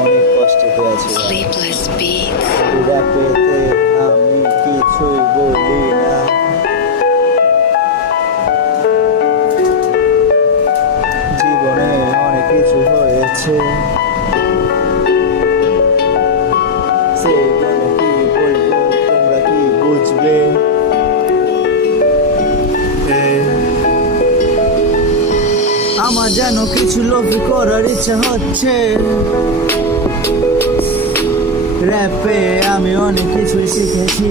অনেক কষ্ট পেয়েছি Sleepless beats. র্যাপেতে আমি কিছুই বলি না, জীবনে অনেক কিছু হয়েছে, সেইগুলো কি বলবো, তোমরা কি বুঝবে? আমার যেন কিছু লোভ করার ইচ্ছা হচ্ছে, র্যাপে আমি অনেক কিছুই শিখেছি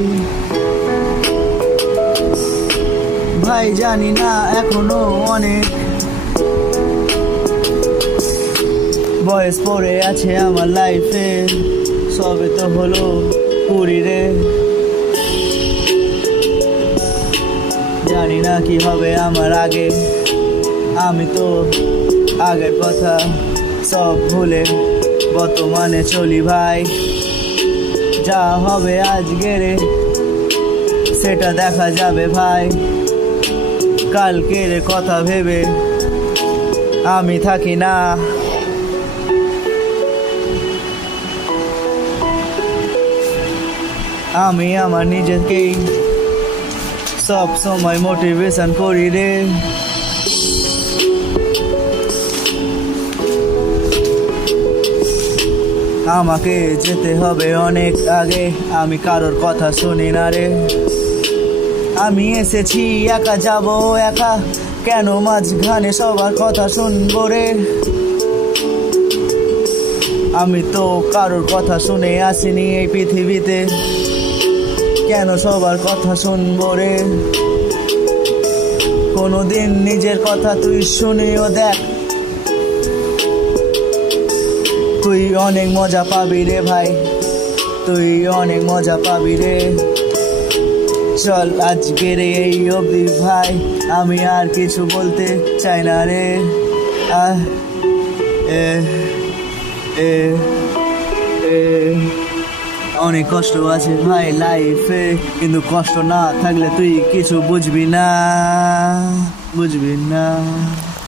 ভাই, জানি না এখনো অনেক বয়স পড়ে আছে আমার লাইফে, সবে তো হলো 20 রে, জানি না কি হবে আমার আগে, আমি তো আগের কথা সব ভুলে বর্তমানে চলি ভাই, যা হবে আজকের সেটা দেখা যাবে ভাই, কালকের কথা ভেবে আমি থাকি না, আমি আমার নিজেকেই সব সময় মোটিভেশন করি রে, আমাকে যেতে হবে অনেক আগে, আমি কারোর কথা শুনি না রে, আমি এসেছি একা যাব একা, কেন মাঝখানে সবার কথা শুনবো রে, আমি তো কারোর কথা শুনে আসিনি এই পৃথিবীতে, কেন সবার কথা শুনবো রে, কোনোদিন নিজের কথা তুই শুনিও দেখ, তুই অনেক মজা পাবি রে ভাই, তুই অনেক মজা পাবি রে, চল আজকের এই অবধি ভাই, আমি আর কিছু বলতে চাই না রে, আহ এ এ এ অনেক কষ্ট আছে ভাই লাইফে, কিন্তু কষ্ট না থাকলে তুই কিছু বুঝবি না, বুঝবি না।